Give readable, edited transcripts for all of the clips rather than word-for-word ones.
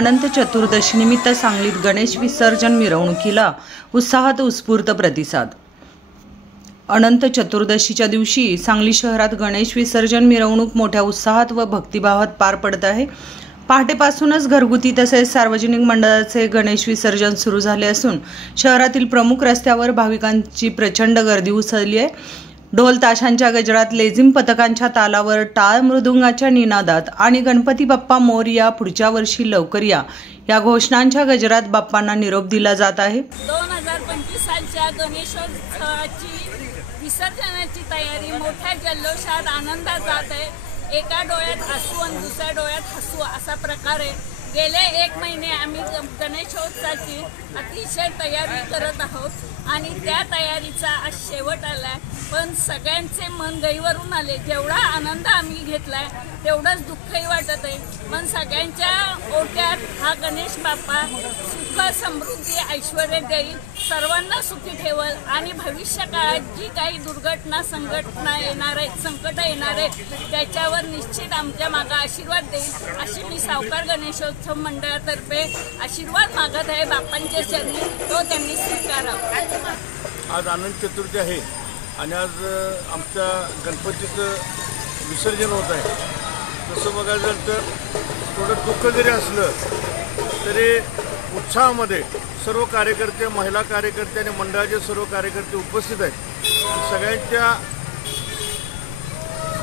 अनंत चतुर्दशी निमित्त सांगलीत गणेश विसर्जन मिरवणुकीला उत्साहात उत्स्फूर्त प्रतिसाद। अनंत चतुर्दशीच्या दिवशी सांगली शहरात गणेश विसर्जन मिरवणूक मोठ्या उत्साहात व भक्तिभावात पार पडत आहे। पहाटेपासूनच घरगुती तसेच सार्वजनिक मंडळाचे गणेश विसर्जन सुरू झाले असून शहरातील प्रमुख रस्त्यावर भाविकांची प्रचंड गर्दी उसळली आहे। ढोल ताशांच्या गजरात, लेझिम पथकांच्या तालावर, टाळ मृदुंगाच्या निनादात आणि गणपती बाप्पा मोरया, पुढच्या वर्षी लवकर या घोषणांच्या गजरात बाप्पांना निरोप दिला जात आहे। 2025 सालच्या गणेशोत्सवाची विसर्जनाची तयारी मोठ्या जल्लोषात आनंदात जात आहे। एका डोळ्यात आसू आणि दुसऱ्या डोळ्यात हसू असा प्रकार आहे। गेले 1 महिने आम्ही गणेशोत्सवाची अतिशय तयारी करत आहोत आणि त्या तयारीचा आज शेवट आलाय। पण सगळ्यांचे मन गैरवरून आले। जेवढा आनंद आम्ही घेतलाय तेवढंच दुःखही वाटत आहे। पण सगळ्यांच्या ओट्यात हा गणेश बाप्पा सुख, समृद्धी, ऐश्वर्य देईल, सर्वांना सुखी ठेवल आणि भविष्य काळात जी काही दुर्घटना, संकट येणार आहेत त्याच्यावर निश्चित आमच्या मागे आशीर्वाद देईल अशी मी सावकार गणेशोत्सव मंडळातर्फे आशीर्वाद मागत आहे बाप्पांच्या चरणी। तो त्यांनी स्वीकारावा। आज अनंत चतुर्थी आहे आणि आज आमच्या गणपतीचं विसर्जन होत आहे। तसं बघायला झालं तर थोडं दुःख जरी असलं तरी उत्साहामध्ये सर्व कार्यकर्ते, महिला कार्यकर्ते आणि मंडळाचे सर्व कार्यकर्ते उपस्थित आहेत। सगळ्यांच्या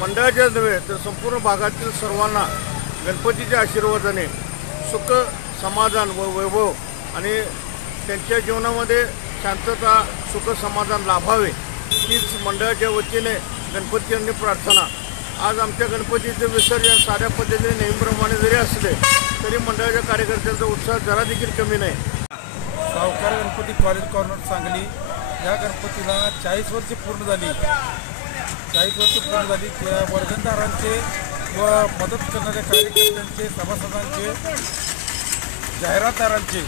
मंडळाच्याच नव्हे तर संपूर्ण भागातील सर्वांना गणपतीच्या आशीर्वादाने सुख, समाधान व वैभव आणि त्यांच्या जीवनामध्ये शांतता, सुख, समाधान लाभावे हीच मंडळाच्या वतीने गणपती यांनी प्रार्थना। आज आमच्या गणपतीचं विसर्जन साध्या पद्धतीने नेहमीप्रमाणे जरी असले तरी मंडळाच्या कार्यकर्त्यांचा उत्साह जरा देखील कमी नाही। सावकार गणपती कॉलेज कॉर्नर सांगली या गणपतीला 40 वर्षे पूर्ण झाली। 40 वर्षे पूर्ण झाली। त्या वर्गणदारांचे व मदत करणाऱ्या कार्यकर्त्यांचे, सभासदांचे, जाहिरातदारांचे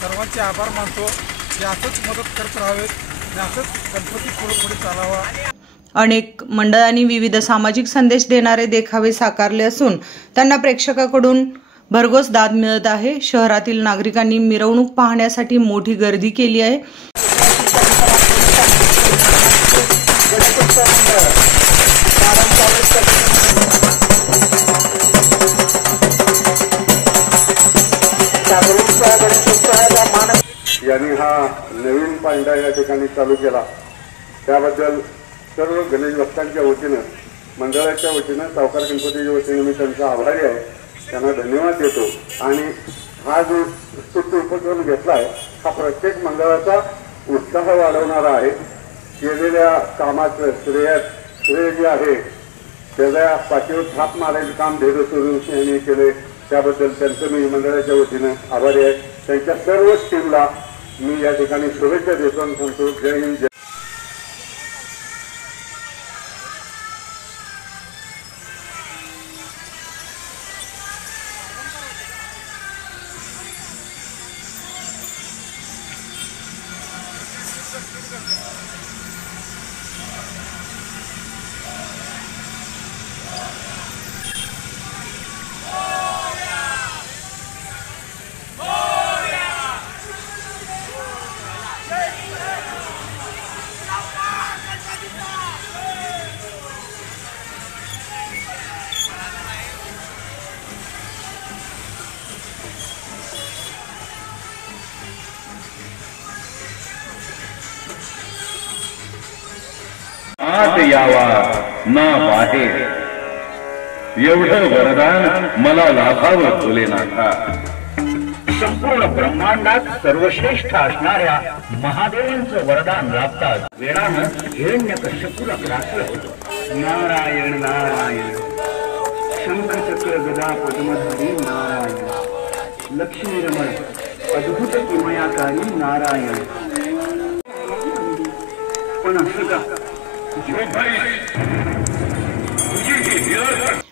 सर्वांचे आभार मानतो। ते असंच मदत करत राहावेत आणि असंच गणपती पुढे चालावा। अनेक मंडळांनी विविध सामाजिक संदेश देणारे देखावे साकारले असून त्यांना प्रेक्षकांकडून भरघोस दाद मिळत आहे। शहरातील नागरिकांनी मिरवणूक पाहण्यासाठी मोठी गर्दी केली आहे। यांनी हा नवीन पांडा या ठिकाणी चालू केला त्याबद्दल सर्व गणेश भक्तांच्या वतीनं, मंडळाच्या वतीनं, सावकार गणपतीच्या वतीनं मी त्यांचा आभारी आहे। त्यांना धन्यवाद देतो। आणि हा जो स्तुत्य उपक्रम घेतला आहे हा प्रत्येक मंडळाचा उत्साह वाढवणारा आहे। केलेल्या कामाचं श्रेय जे आहे त्याच्या पाठीवर थाप मारायचं काम धैर्य सुरू यांनी केले त्याबद्दल त्यांचं मी मंडळाच्या वतीनं आभारी आहे। त्यांच्या सर्व टीमला मी या ठिकाणी शुभेच्छा देतो आणि सांगतो जय हिंद, जय। आत यावा ना बाहेर एवढं वरदान मला लाभावं भोलेनाथा। संपूर्ण ब्रह्मांडात सर्वश्रेष्ठ असणाऱ्या महादेवांचं वरदान लाभतात वेळानं हिरण्यकश्यपूला ग्रासलं होतं। नारायण नारायण, शंखचक्र गदा पद्मधारी नारायण, लक्ष्मी रमण अद्भुत किमयाकारी नारायण। पण असं का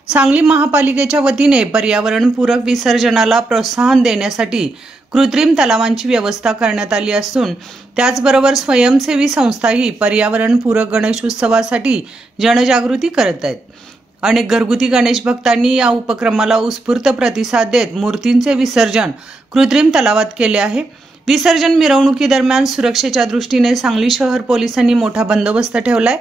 सांगली महापालिकेच्या वतीने पर्यावरणपूरक विसर्जनाला प्रोत्साहन देण्यासाठी कृत्रिम तलावांची व्यवस्था करण्यात आली असून त्याचबरोबर स्वयंसेवी संस्थाही पर्यावरणपूरक गणेशोत्सवासाठी जनजागृती करत आहेत। अनेक घरगुती गणेश भक्तांनी या उपक्रमाला उत्स्फूर्त प्रतिसाद देत मूर्तींचे विसर्जन कृत्रिम तलावात केले आहे। विसर्जन मिरवणुकीदरम्यान सुरक्षेच्या दृष्टीने सांगली शहर पोलिसांनी मोठा बंदोबस्त ठेवलाय।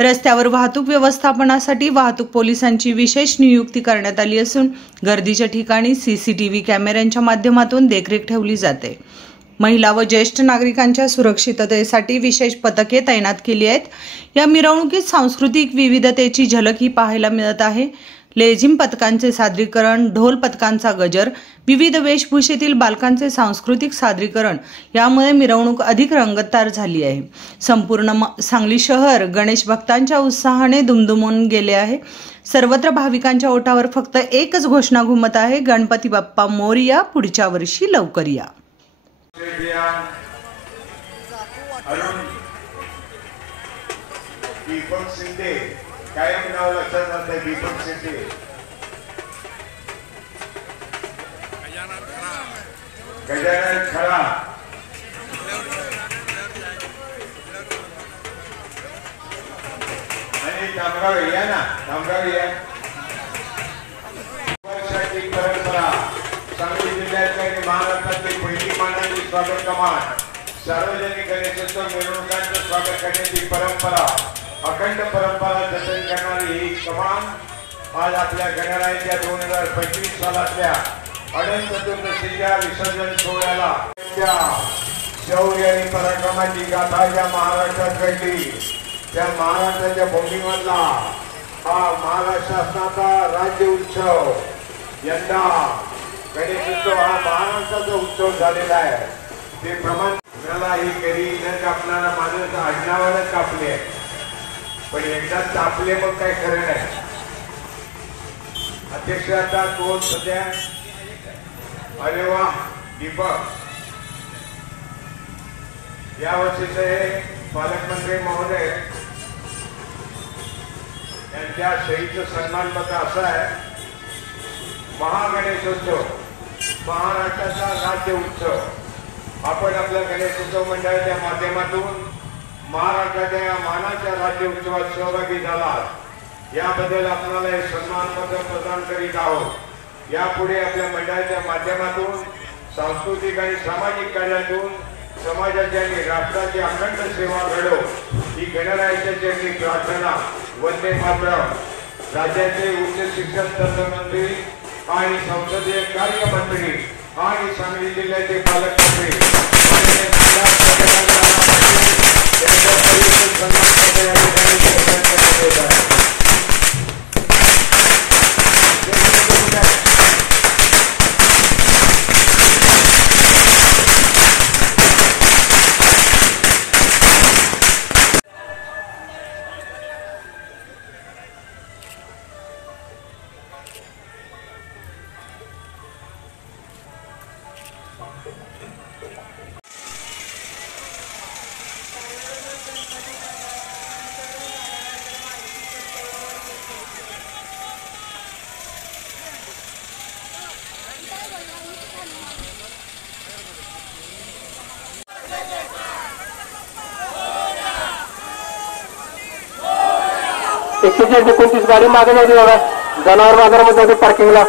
रस्त्यावर वाहतूक व्यवस्थापनासाठी वाहतूक पोलिसांची विशेष नियुक्ती करण्यात आली असून गर्दीच्या ठिकाणी CCTV कॅमेऱ्यांच्या माध्यमातून देखरेख ठेवली जाते। महिला व ज्येष्ठ नागरिकांच्या सुरक्षिततेसाठी विशेष पथके तैनात केली आहेत। या मिरवणुकीत सांस्कृतिक विविधतेची झलक ही पाहायला मिळत आहे। लेझिम पथकांचे सादरीकरण, ढोल पथकांचा गजर, विविध वेशभूषेतील बालकांचे सांस्कृतिक सादरीकरण यामुळे मिरवणूक अधिक रंगतदार झाली आहे। संपूर्ण सांगली शहर गणेश भक्तांच्या उत्साहाने दुमदुमून गेले आहे। सर्वत्र भाविकांच्या ओठावर फक्त एकच घोषणा घुमत आहे, गणपती बाप्पा मोरया, पुढच्या वर्षी लवकर या। दीपक शिंदे कायम नाव लक्षात राहते। दीपक शिंदे, गजानन खळा, आणि धामगाव या ना, धामगाव या। वर्षाची परंपरा सांगली जिल्ह्याची आणि महाराष्ट्रातील पहिली मानाची स्वागत कमान सार्वजनिक गणेशोत्सव मिरवणुकांचं स्वागत करण्याची परंपरा, अखंड परंपरा जतन करणारी ही कमान आज आपल्या गणरायाच्या 2025 सालातल्या अनंत चतुर्दशीच्या विसर्जन सोहळ्याला शौर्य आणि पराक्रमाची गाथा ज्या महाराष्ट्रात घडली त्या महाराष्ट्राच्या भूमीमधला हा महाराष्ट्र शासनाचा राज्य उत्सव, यंदा गणेशोत्सव हा महाराष्ट्राचा उत्सव झालेला आहे। ते प्रमाण ही कधी न कापणारा माणूस आडनावानं कापले, पण एकदा तापले मग काय खरं नाही। अध्यक्ष आता कोण सध्या, अरे वा दीपक, यावर्षीचे पालकमंत्री महोदय यांच्या शहीद सन्मान पत्र असं आहे, महागणेशोत्सव महाराष्ट्राचा राज्य उत्सव। आपण आपल्या गणेशोत्सव मंडळाच्या माध्यमातून महाराष्ट्राच्या या मानाच्या राज्य उत्सवात सहभागी झालात, याबद्दल आपल्याला हे सन्मानपत्र प्रदान करीत आहोत। यापुढे आपल्या मंडळाच्या माध्यमातून सांस्कृतिक आणि सामाजिक कार्यातून समाजाची आणि राष्ट्राची अखंड सेवा घडो ही गणरायाच्या चरणी प्रार्थना। वंदे मातरम। राज्याचे उच्च शिक्षण तंत्रमंत्री आणि संसदीय कार्य मंत्री आणि सांगली जिल्ह्याचे पालकमंत्री एकशे 29 गाडी मागे जायची बघा, जनावर बाजारामध्ये जाते पार्किंगला।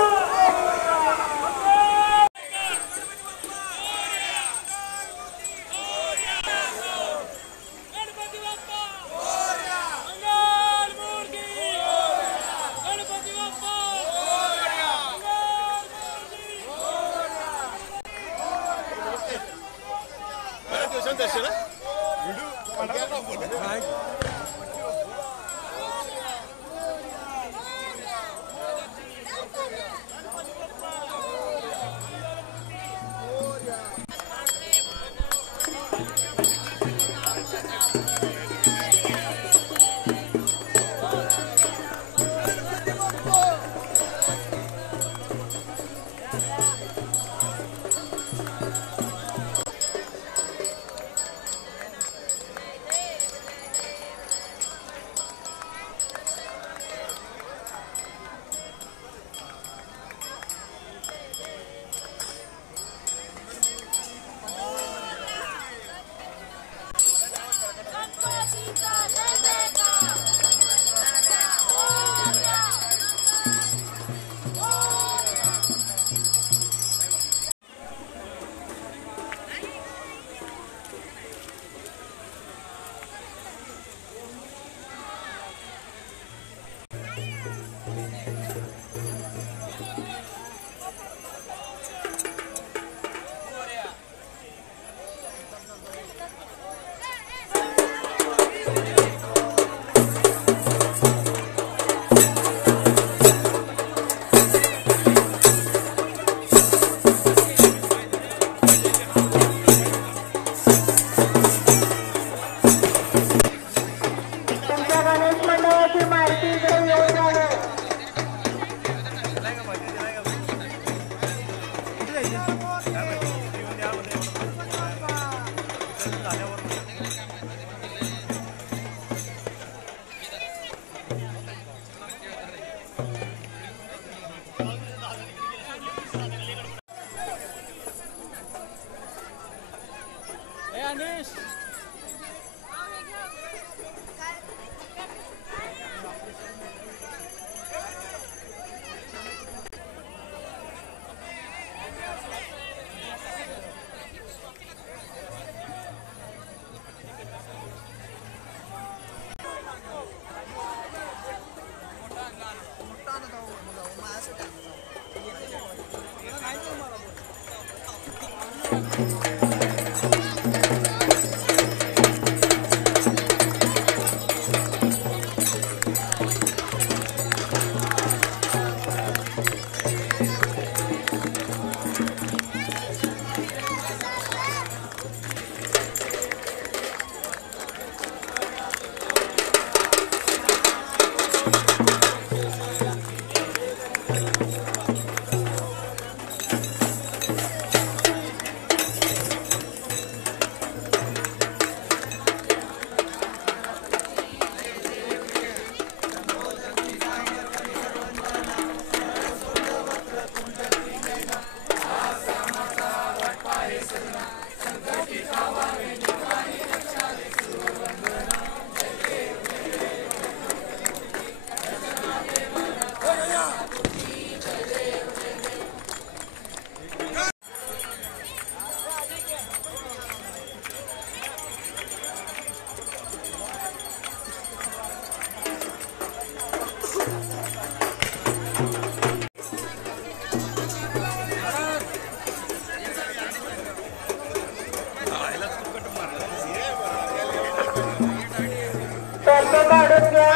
काढून घ्या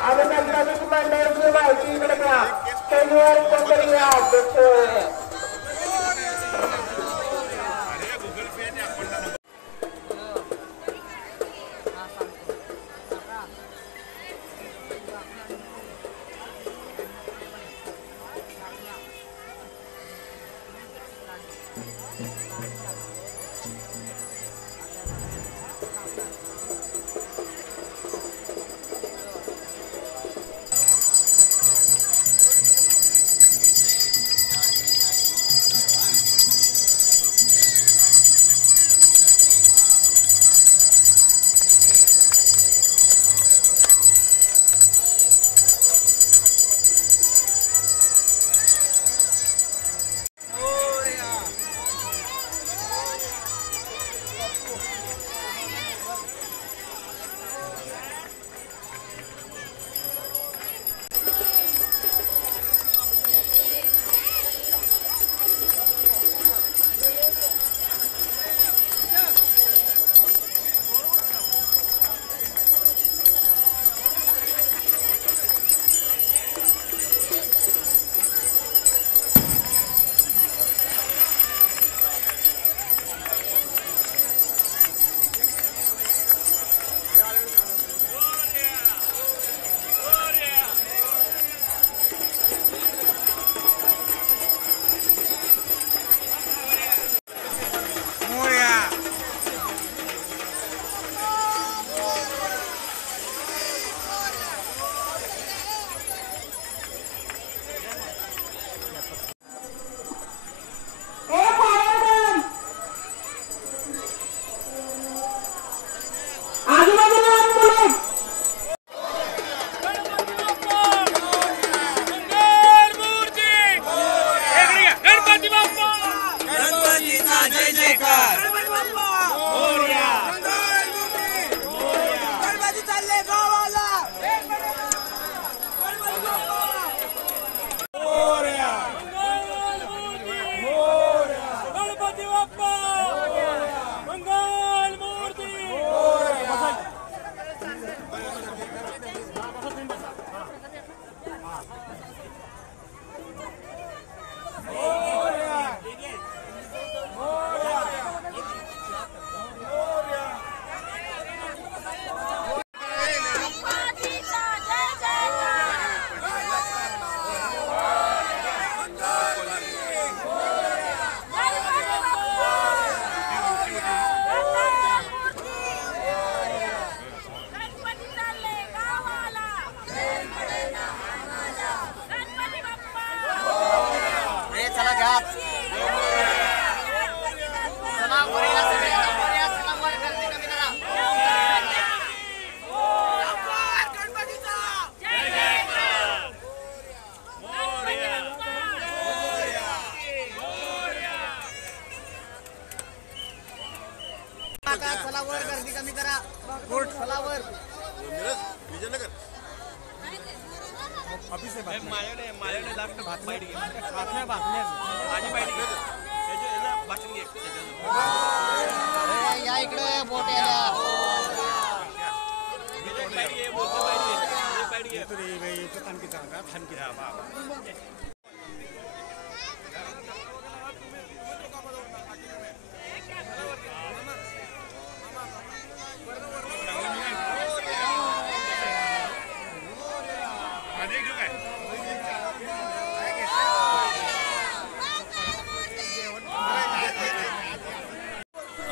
आणि गणपती मंडळाची माहिती इकडे घ्या. स्टेजवर कोणतरी या अध्यक्ष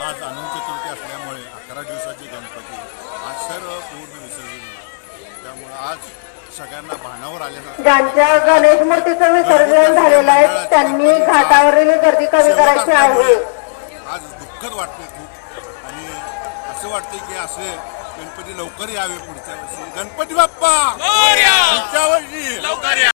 आज अनंत चतुर्थी असल्यामुळे 11 दिवसाचे गणपती आज सर्व पूर्ण विसर्जन होणार. त्यामुळे आज सगळ्यांना भानावर आलेलं ज्यांच्या गणेश मूर्तीचं विसर्जन झालेलं आहे त्यांनी घाटावरील गर्दी कमी करायची आहे. आज दुःखद वाटते खूप आणि असं वाटते की असे गणपती लवकर यावे पुढच्या वर्षी. गणपती बाप्पा पुढच्या वर्षी लवकर या.